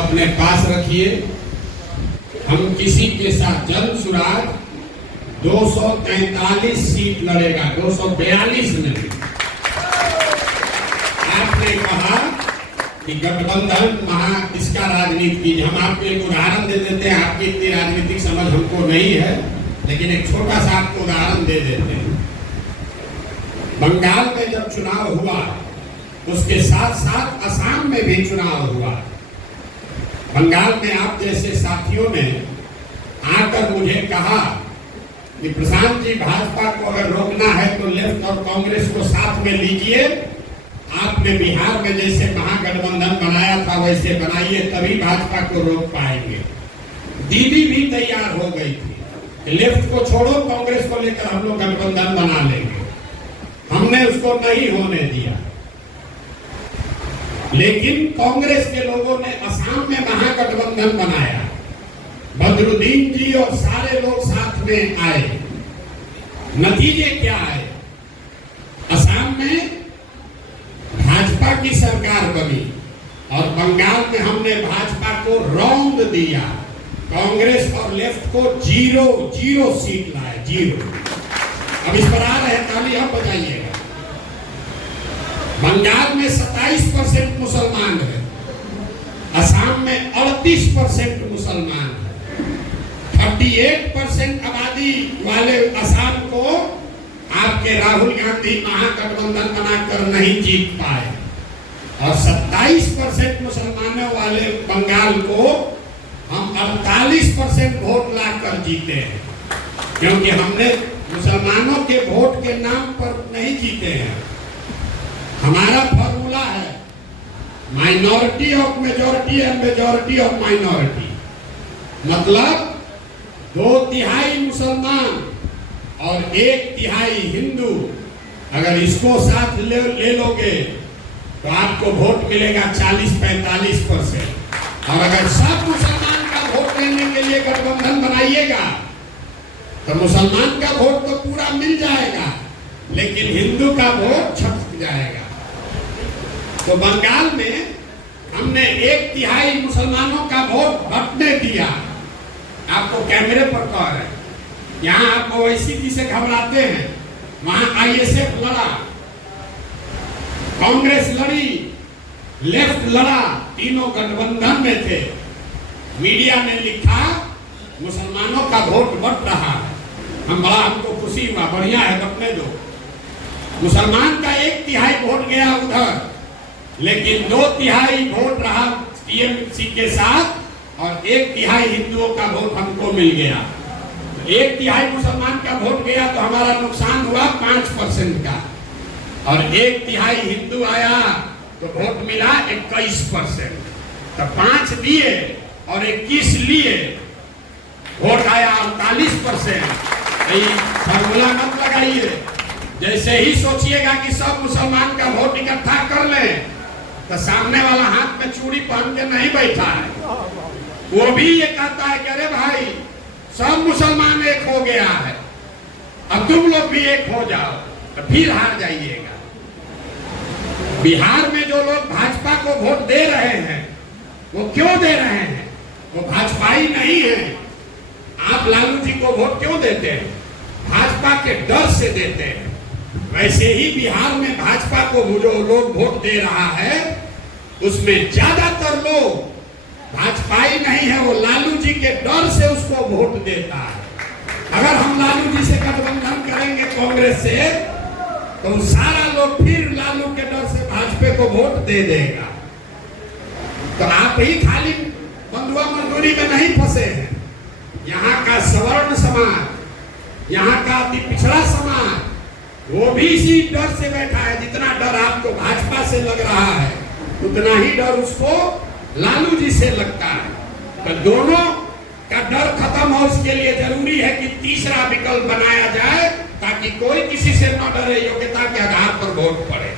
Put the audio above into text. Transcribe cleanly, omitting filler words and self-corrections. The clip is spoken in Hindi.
अपने पास रखिए। हम किसी के साथ जन सुराग 243 सीट लड़ेगा, 242 नहीं। आपने कहा कि गठबंधन इसका राजनीति कीजिए। हम आपको एक उदाहरण दे देते हैं, आपकी इतनी राजनीतिक समझ हमको नहीं है, लेकिन एक छोटा सा आपको उदाहरण दे देते हैं। बंगाल में जब चुनाव हुआ, उसके साथ साथ असम में भी चुनाव हुआ। बंगाल में आप जैसे साथियों ने आकर मुझे कहा कि प्रशांत जी, भाजपा को अगर रोकना है तो लेफ्ट और कांग्रेस को साथ में लीजिए। आपने बिहार में जैसे महागठबंधन बनाया था वैसे बनाइए, तभी भाजपा को रोक पाएंगे। दीदी भी तैयार हो गई थी, लेफ्ट को छोड़ो, कांग्रेस को लेकर हम लोग गठबंधन बना लेंगे। हमने उसको नहीं होने दिया, लेकिन कांग्रेस के लोगों ने असम में महागठबंधन बनाया। बदरुद्दीन जी और सारे लोग साथ में आए। नतीजे क्या आए? असम में भाजपा की सरकार बनी और बंगाल में हमने भाजपा को रौंद दिया। कांग्रेस और लेफ्ट को जीरो सीट लाए, 0। अब इस पर आ रहे हैं, ताली आप बजाइएगा। बंगाल में 27% मुसलमान है, असम में 38% मुसलमान है। 38% आबादी वाले असम को आपके राहुल गांधी महागठबंधन बनाकर नहीं जीत पाए, और 27% मुसलमानों वाले बंगाल को हम 48% वोट लाकर जीते हैं। क्योंकि हमने मुसलमानों के वोट के नाम पर नहीं जीते हैं। हमारा फॉर्मूला है minority of majority and majority of minority. मतलब 2/3 मुसलमान और 1/3 हिंदू, अगर इसको साथ ले लोगे तो आपको वोट मिलेगा 40-45%। और अगर सब मुसलमान का वोट लेने के लिए गठबंधन बनाइएगा तो मुसलमान का वोट तो पूरा मिल जाएगा, लेकिन हिंदू का वोट छटक जाएगा। तो बंगाल में हमने 1/3 मुसलमानों का वोट बंटने दिया। आपको कैमरे पर कह रहे हैं, यहाँ आप ओवैसी से घबराते हैं, वहां आईएसएफ लड़ा, कांग्रेस लड़ी, लेफ्ट लड़ा, तीनों गठबंधन में थे। मीडिया ने लिखा मुसलमानों का वोट बट रहा है। हमको खुशी हुआ, बढ़िया है, बटने दो। मुसलमान का 1/3 वोट गया उधर, लेकिन 2/3 वोट रहा टीएमसी के साथ, और 1/3 हिंदुओं का वोट हमको मिल गया। 1/3 मुसलमान का वोट गया तो हमारा नुकसान हुआ 5% का, और 1/3 हिंदू आया तो वोट मिला 21%। तो 5 दिए और 21 लिए, वोट आया 48%। फॉर्मूला मत लगाइए। जैसे ही सोचिएगा कि सब मुसलमान का वोट इकट्ठा कर ले, तो सामने वाला हाथ में चूड़ी पहन के नहीं बैठा है, वो भी ये कहता है कि अरे भाई सब मुसलमान एक हो गया है, अब तुम लोग भी एक हो जाओ, तो फिर हार जाइएगा। बिहार में जो लोग भाजपा को वोट दे रहे हैं, वो क्यों दे रहे हैं? वो भाजपाई नहीं है। आप लालू जी को वोट क्यों देते हैं? भाजपा के डर से देते हैं। वैसे ही बिहार में भाजपा को जो लोग वोट दे रहा है, उसमें ज्यादातर लोग भाजपाई नहीं है, वो लालू जी के डर से उसको वोट देता है। अगर हम लालू जी से गठबंधन करेंगे कांग्रेस से, तो सारा लोग फिर लालू के डर से भाजपा को वोट दे देगा। तो आप ही खाली बंधुआ मजदूरी में नहीं फंसे हैं। यहाँ का सवर्ण समाज, यहाँ का अति पिछड़ा समाज, वो भी इसी डर से बैठा है। जितना डर आपको भाजपा से लग रहा है, उतना ही डर उसको लालू जी से लगता है। तो दोनों का डर खत्म हो, इसके लिए जरूरी है कि तीसरा विकल्प बनाया जाए, ताकि कोई किसी से न डरे, योग्यता के आधार पर वोट पड़े।